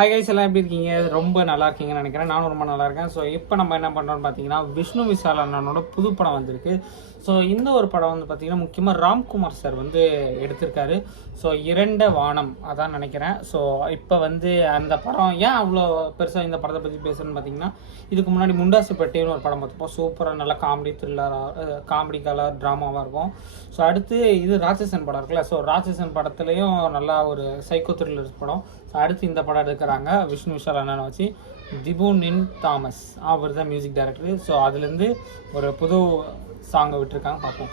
Hi guys, எல்லாம் எப்படி இருக்கீங்க? ரொம்ப நல்லா இருக்கீங்கன்னு நினைக்கிறேன். நானும் ரொம்ப நல்லா இருக்கேன். ஸோ இப்போ நம்ம என்ன பண்ணுறோம்னு பார்த்தீங்கன்னா, விஷ்ணு விஷால் அண்ணனோட புது படம் வந்திருக்கு. ஸோ இந்த ஒரு படம் வந்து பார்த்தீங்கன்னா முக்கியமாக ராம்குமார் சார் வந்து எடுத்திருக்காரு. ஸோ இரண்ட வானம் அதான் நினைக்கிறேன். ஸோ இப்போ வந்து அந்த படம் ஏன் அவ்வளோ பெருசாக இந்த படத்தை பற்றி பேசுகிறேன்னு பார்த்தீங்கன்னா, இதுக்கு முன்னாடி முண்டாசுப்பேட்டைன்னு ஒரு படம் பார்த்துப்போம். சூப்பராக நல்லா காமெடி த்ரில்லராக காமெடி கலர் ட்ராமாவாக இருக்கும். ஸோ அடுத்து இது ராட்சசன் படம் இருக்குல்ல. ஸோ ராட்சசன் படத்துலேயும் நல்லா ஒரு சைக்கோ த்ரில்லர் படம். ஸோ அடுத்து இந்த படம் எடுக்கிறாங்க விஷ்ணு விஷால் அண்ணனை வச்சு. திபுனின் தாமஸ் அவர் தான் மியூசிக் டைரக்டர். ஸோ அதுலேருந்து ஒரு புது சாங்கை விட்டுருக்காங்க, பார்ப்போம்.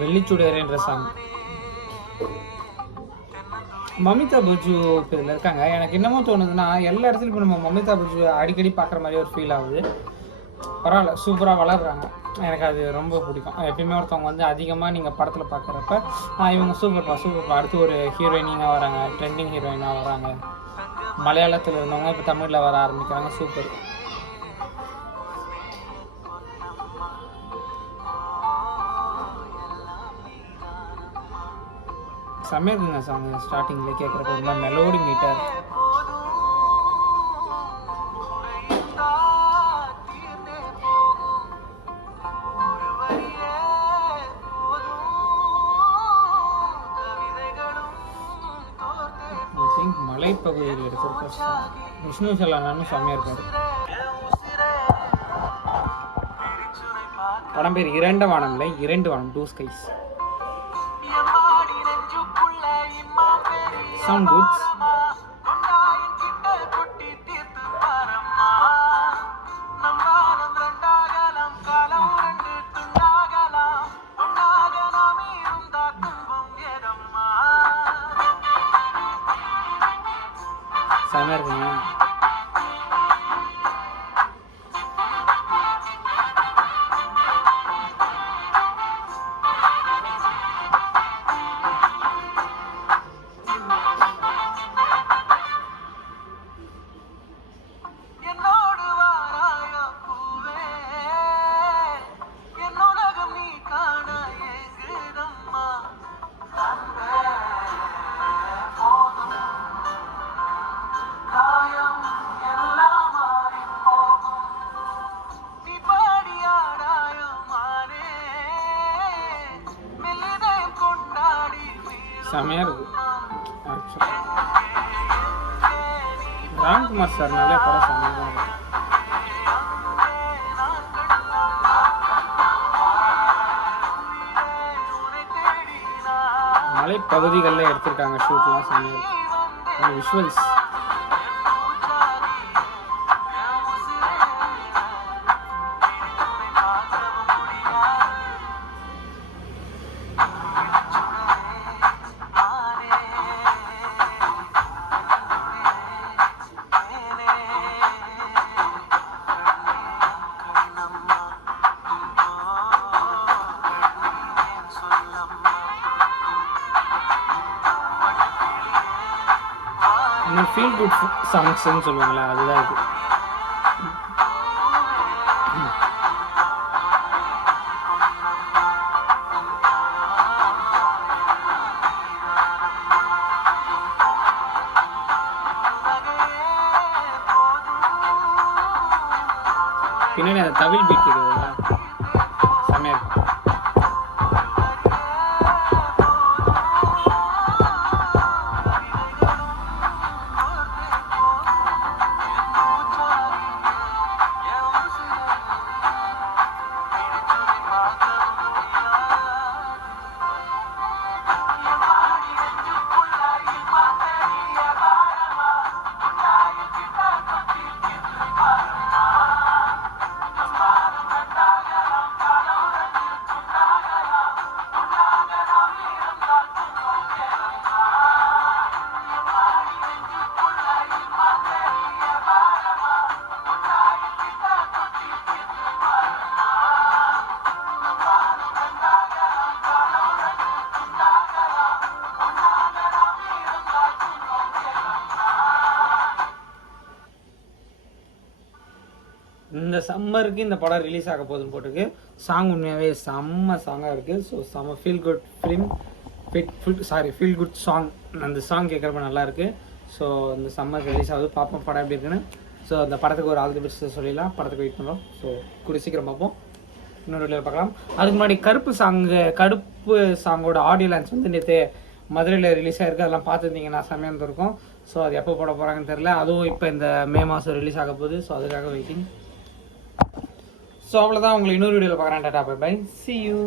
வெள்ளிச்சுடேன்ற சாங் மமிதா பஜ்ஜு இப்போ இதில் இருக்காங்க. எனக்கு என்னமோ தோணுதுன்னா, எல்லா இடத்துலையும் இப்போ நம்ம மமிதா பஜ்ஜு அடிக்கடி பார்க்குற மாதிரி ஒரு ஃபீல் ஆகுது. பரவாயில்ல, சூப்பராக வளர்கிறாங்க. எனக்கு அது ரொம்ப பிடிக்கும். எப்பயுமே ஒருத்தவங்க வந்து அதிகமாக நீங்கள் படத்தில் பார்க்குறப்ப இவங்க சூப்பர்ப்பா அடுத்து ஒரு ஹீரோயினிங்காக வராங்க, ட்ரெண்டிங் ஹீரோயினாக வராங்க. மலையாளத்தில் இருந்தவங்க இப்போ தமிழில் வர ஆரம்பிக்கிறாங்க. சூப்பர். செம்மையா சாங் ஸ்டார்டிங்கில் கேட்குறப்ப ரொம்ப மெலோடி மீட்டர். மலைப்பகுதியில் எடுத்திருக்க விஷ்ணு விஷால் அண்ணனும் செம்மையாக இருக்காரு. படம் பேர் இரண்ட வானம்ல, இரண்டு வானம், டூ ஸ்கைஸ். Sound goods. செம்மையாக இருக்குங்க. செம்மையாக இருக்குது. ராம்குமார் சார்னாலே படம் செம்மையாக தான் இருக்கும். மலைப்பகுதிகளில் எடுத்திருக்காங்க ஷூட்லாம். செம்மையாக இருக்குது விஷுவல்ஸ். ஃபீல் குட் சாங்ஸ்ன்னு சொல்லுவாங்களே, அதுதான் இது. பின்னாடி அந்த தவில் பீட் இருக்குதுல்ல, செம்மையாக இருக்கும். இந்த சம்மருக்கு இந்த படம் ரிலீஸ் ஆக போகுதுன்னு போட்டிருக்கு. சாங் உண்மையாகவே செம்ம சாங்காக இருக்குது. ஸோ செம்ம feel good film. Feel good song. அந்த சாங் கேட்குறப்ப நல்லாயிருக்கு. ஸோ இந்த சம்மர் ரிலீஸ் ஆகுது, பார்ப்போம் படம் எப்படி இருக்குன்னு. ஸோ அந்த படத்துக்கு ஒரு ஆல் தி பெஸ்ட் சொல்லிடலாம். படத்துக்கு வெயிட் பண்ணுறோம். ஸோ கூடிய சீக்கிரம் பார்ப்போம், இன்னொரு வீடியோவில் பார்க்கலாம். அதுக்கு முன்னாடி கருப்பு சாங்கோட ஆடியோ லான்ச் வந்து நேற்று மதுரையில் ரிலீஸ் ஆகிருக்கு. அதெல்லாம் பார்த்துருந்தீங்கன்னா செம்மையாக இருக்கும். ஸோ அது எப்போ போட போகிறாங்கன்னு தெரில. அதுவும் இப்போ இந்த மே மாதம் ரிலீஸ் ஆக போகுது. ஸோ அதுக்காக வெயிட்டிங். ஸோ அவ்வளோதான், உங்களை இன்னொரு வீடியோவில் பார்க்குறேன். Tata bye bye, see you.